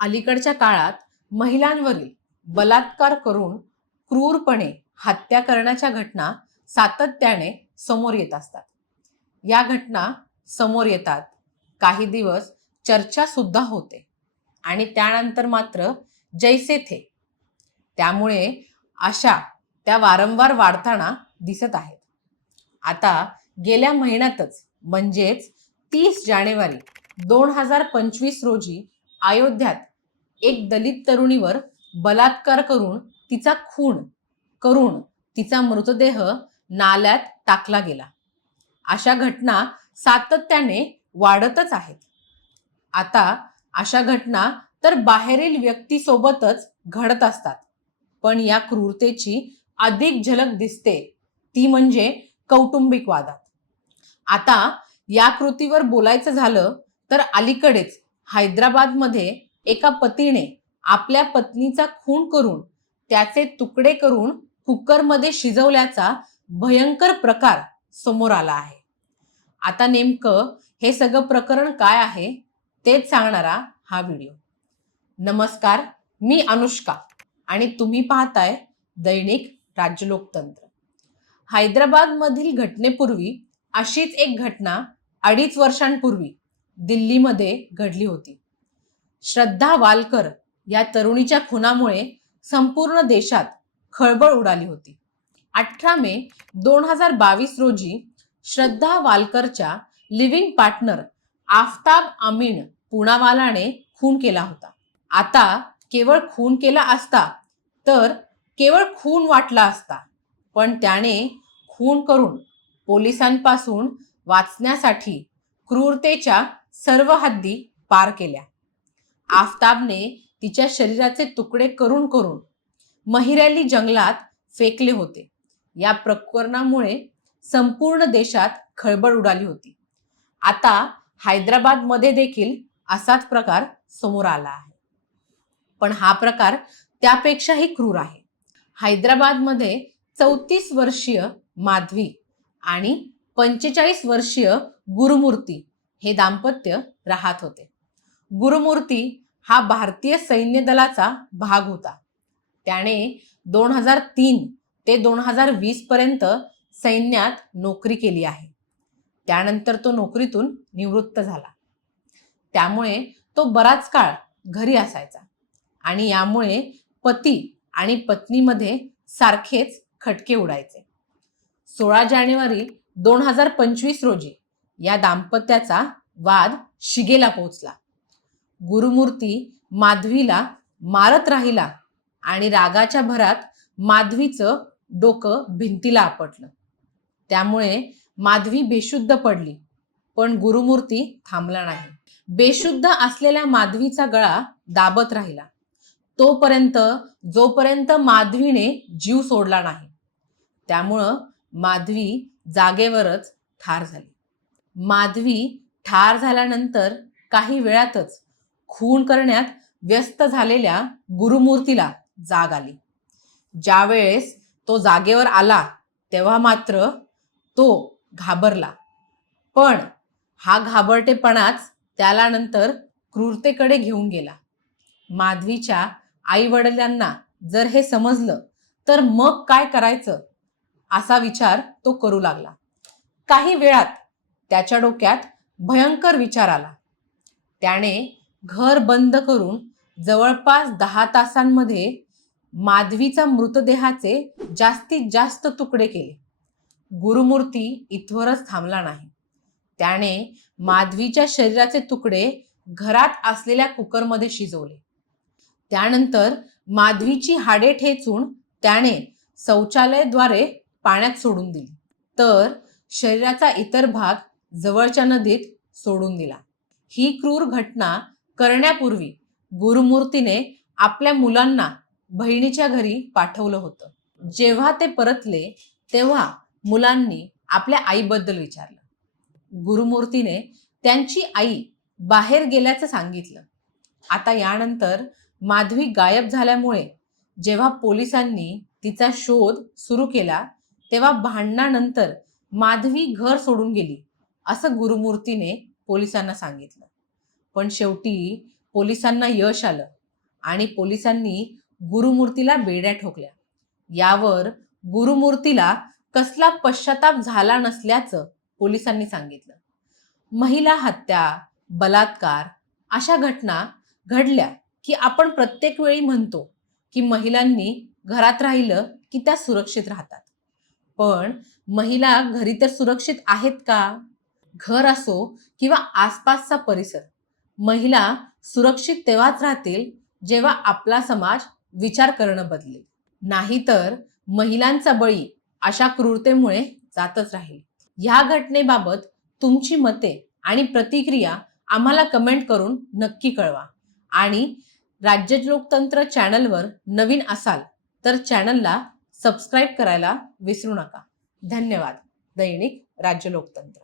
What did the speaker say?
अलीकडच्या काळात महिलांवरील बलात्कार करून क्रूरपणे हत्या करण्याच्या घटना सातत्याने समोर येत असतात. या घटना समोर येतात. काही दिवस चर्चा सुद्धा होते आणि त्यानंतर मात्र जैसे थे त्यामुळे अशा त्या वारंवार वाढताना दिसत आहेत. आता गेल्या महिन्यातच म्हणजेच तीस जानेवारी दोन हजार पंचवीस रोजी अयोध्यात एक दलित तरुणीवर बलात्कार करून तिचा खून करून तिचा मृतदेह नाल्यात टाकला गेला. अशा घटना सातत्याने वाढतच आहेत. आता अशा घटना तर बाहेरील व्यक्तीसोबतच घडत असतात. पण या क्रूरतेची अधिक झलक दिसते. ती म्हणजे कौटुंबिक वादात आता या कृतीवर बोलायचं झालं तर अलीकडेच हैदराबादमध्ये एका पतीने आपल्या पत्नीचा खून करून त्याचे तुकडे करून कुकरमध्ये शिजवल्याचा भयंकर प्रकार समोर आला आहे. आता नेमकं हे सगळं प्रकरण काय आहे तेच सांगणारा हा व्हिडिओ. नमस्कार मी अनुष्का आणि तुम्ही पाहताय दैनिक राज्य लोकतंत्र हैदराबादमधील घटनेपूर्वी अशीच एक घटना अडीच वर्षांपूर्वी दिल्लीमध्ये घडली होती. श्रद्धा वालकर या तरुणीच्या खुनामुळे संपूर्ण देशात खळबळ उडाली होती. अठरा मे दोन हजार बावीस रोजी श्रद्धा वालकरच्या लिव्हिंग पार्टनर आफताब अमीन पुनावालाने खून केला होता. आता केवळ खून केला असता तर केवळ खून वाटला असता पण त्याने खून करून पोलिसांपासून वाचण्यासाठी क्रूरतेच्या सर्व हद्दी पार केल्या. आफताबने तिच्या शरीराचे तुकडे करून करून महिरॅली जंगलात फेकले होते. या प्रकरणामुळे संपूर्ण देशात खळबळ उडाली होती. आता हैदराबादमध्ये देखील असाच प्रकार समोर आला आहे. पण हा प्रकार त्यापेक्षाही क्रूर आहे. हैदराबादमध्ये चौतीस वर्षीय माधवी आणि पंचेचाळीस वर्षीय गुरुमूर्ती हे दाम्पत्य राहत होते. गुरुमूर्ती हा भारतीय सैन्य दलाचा भाग होता. त्याने दोन हजार तीन ते दोन हजार वीस पर्यंत सैन्यात नोकरी केली आहे. त्यानंतर तो नोकरीतून निवृत्त झाला. त्यामुळे तो बराच काळ घरी असायचा आणि यामुळे पती आणि पत्नीमध्ये सारखेच खटके उडायचे. सोळा जानेवारी दोन हजार पंचवीस रोजी या दाम्पत्याचा वाद शिगेला पोहोचला. गुरुमूर्ती माधवीला मारत राहिला आणि रागाच्या भरात माधवीचं डोकं भिंतीला आपटलं. त्यामुळे माधवी बेशुद्ध पडली पण गुरुमूर्ती थांबला नाही. बेशुद्ध असलेल्या माधवीचा गळा दाबत राहिला. तोपर्यंत जोपर्यंत माधवीने जीव सोडला नाही त्यामुळं माधवी जागेवरच ठार झाली. माधवी ठार झाल्यानंतर काही वेळातच खून करण्यात व्यस्त झालेल्या गुरुमूर्तीला जाग आली. ज्यावेळेस तो जागेवर आला तेव्हा मात्र तो घाबरला. पण हा घाबरटेपणाच त्याला नंतर क्रूरतेकडे घेऊन गेला. माधवीच्या आई वडिलांना जर हे समजलं तर मग काय करायचं असा विचार तो करू लागला. काही वेळात त्याच्या डोक्यात भयंकर विचार आला. त्याने घर बंद करून जवळपास दहा तासांमध्ये माधवीचा मृतदेहाचे जास्तीत जास्त तुकडे केले. गुरुमूर्ती इथवरच थांबला नाही. त्याने माधवीच्या शरीराचे तुकडे घरात असलेल्या कुकरमध्ये शिजवले. त्यानंतर माधवीची हाडे ठेचून त्याने शौचालयद्वारे पाण्यात सोडून दिली. तर शरीराचा इतर भाग जवळच्या नदीत सोडून दिला. ही क्रूर घटना करण्यापूर्वी गुरुमूर्तीने आपल्या मुलांना बहिणीच्या घरी पाठवलं होतं. जेव्हा ते परतले तेव्हा मुलांनी आपल्या आईबद्दल विचारलं. गुरुमूर्तीने त्यांची आई बाहेर गेल्याचं सांगितलं. आता यानंतर माधवी गायब झाल्यामुळे जेव्हा पोलिसांनी तिचा शोध सुरू केला तेव्हा भांडणानंतर माधवी घर सोडून गेली असं गुरुमूर्तीने पोलिसांना सांगितलं. पण शेवटी पोलिसांना यश आलं आणि पोलिसांनी गुरुमूर्तीला बेड्या ठोकल्या. यावर गुरुमूर्तीला कसला पश्चाताप झाला नसल्याचं पोलिसांनी सांगितलं. महिला हत्या बलात्कार अशा घटना घडल्या की आपण प्रत्येक वेळी म्हणतो की महिलांनी घरात राहिलं की त्या सुरक्षित राहतात. पण महिला घरी तर सुरक्षित आहेत का? घर असो किंवा आसपासचा परिसर महिला सुरक्षित तेव्हाच राहतील जेव्हा आपला समाज विचार करणं बदलेल. नाहीतर महिलांचा बळी अशा क्रूरतेमुळे जातच राहील. ह्या घटनेबाबत तुमची मते आणि प्रतिक्रिया आम्हाला कमेंट करून नक्की कळवा. आणि राज्य लोकतंत्र चॅनलवर नवीन असाल तर चॅनलला सबस्क्राईब करायला विसरू नका. धन्यवाद. दैनिक राज्य लोकतंत्र.